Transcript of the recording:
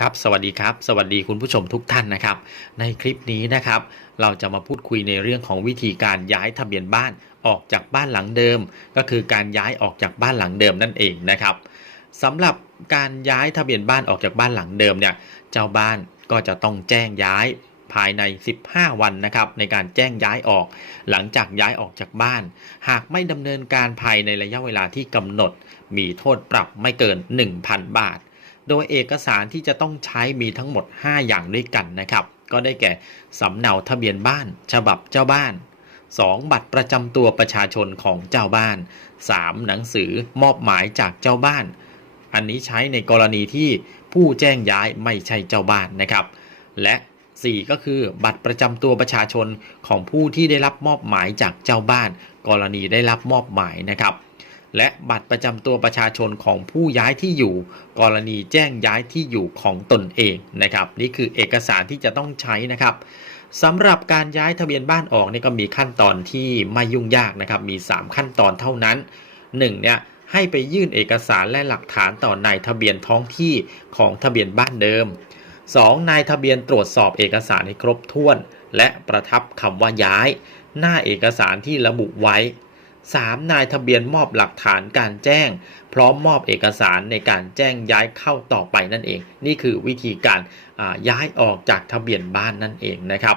ครับสวัสดีครับ สวัสดีคุณผู้ชมทุกท่านนะครับ ในคลิปนี้นะครับ เราจะมาพูดคุยในเรื่องของวิธีการย้ายทะเบียนบ้านออกจากบ้านหลังเดิม ก็คือการย้ายออกจากบ้านหลังเดิมนั่นเองนะครับสำหรับการย้ายทะเบียนบ้านออกจากบ้านหลังเดิมเนี่ยเจ้าบ้านก็จะต้องแจ้งย้ายภายใน 15 วันนะครับในการแจ้งย้ายออก หลังจากย้ายออกจากบ้าน หากไม่ดำเนินการภายในระยะเวลาที่กำหนด มีโทษปรับไม่เกิน 1,000 บาท โดยเอกสารที่จะต้องใช้มีทั้งหมด 5 อย่างด้วยกันนะครับ ก็ได้แก่สำเนาทะเบียนบ้าน ฉบับเจ้าบ้าน 2. บัตรประจำตัวประชาชนของเจ้าบ้าน 3. หนังสือมอบหมายจากเจ้าบ้าน อันนี้ใช้ในกรณีที่ผู้แจ้งย้ายไม่ใช่เจ้าบ้านนะครับ และ 4 ก็คือบัตรประจำตัวประชาชนของผู้ที่ได้รับมอบหมายจากเจ้าบ้าน กรณีได้รับมอบหมายนะครับ และบัตรประจำตัวประชาชนของผู้ย้ายที่อยู่ กรณีแจ้งย้ายที่อยู่ของตนเองนะครับ นี่คือเอกสารที่จะต้องใช้นะครับสำหรับการย้ายทะเบียนบ้านออกนี่ก็มีขั้นตอนที่ไม่ยุ่งยากนะครับ มี 3 ขั้นตอนเท่านั้น 1. เนี่ยให้ไปยื่นเอกสารและหลักฐานต่อนายทะเบียนท้องที่ของทะเบียนบ้านเดิม 2. นายทะเบียนตรวจสอบเอกสารให้ครบถ้วน และประทับคำว่าย้าย หน้าเอกสารที่ระบุไว้ 3. นายทะเบียนมอบหลักฐานการแจ้ง พร้อมมอบเอกสารในการแจ้งย้ายเข้าต่อไปนั่นเอง นี่คือวิธีการย้ายออกจากทะเบียนบ้านนั่นเองนะครับ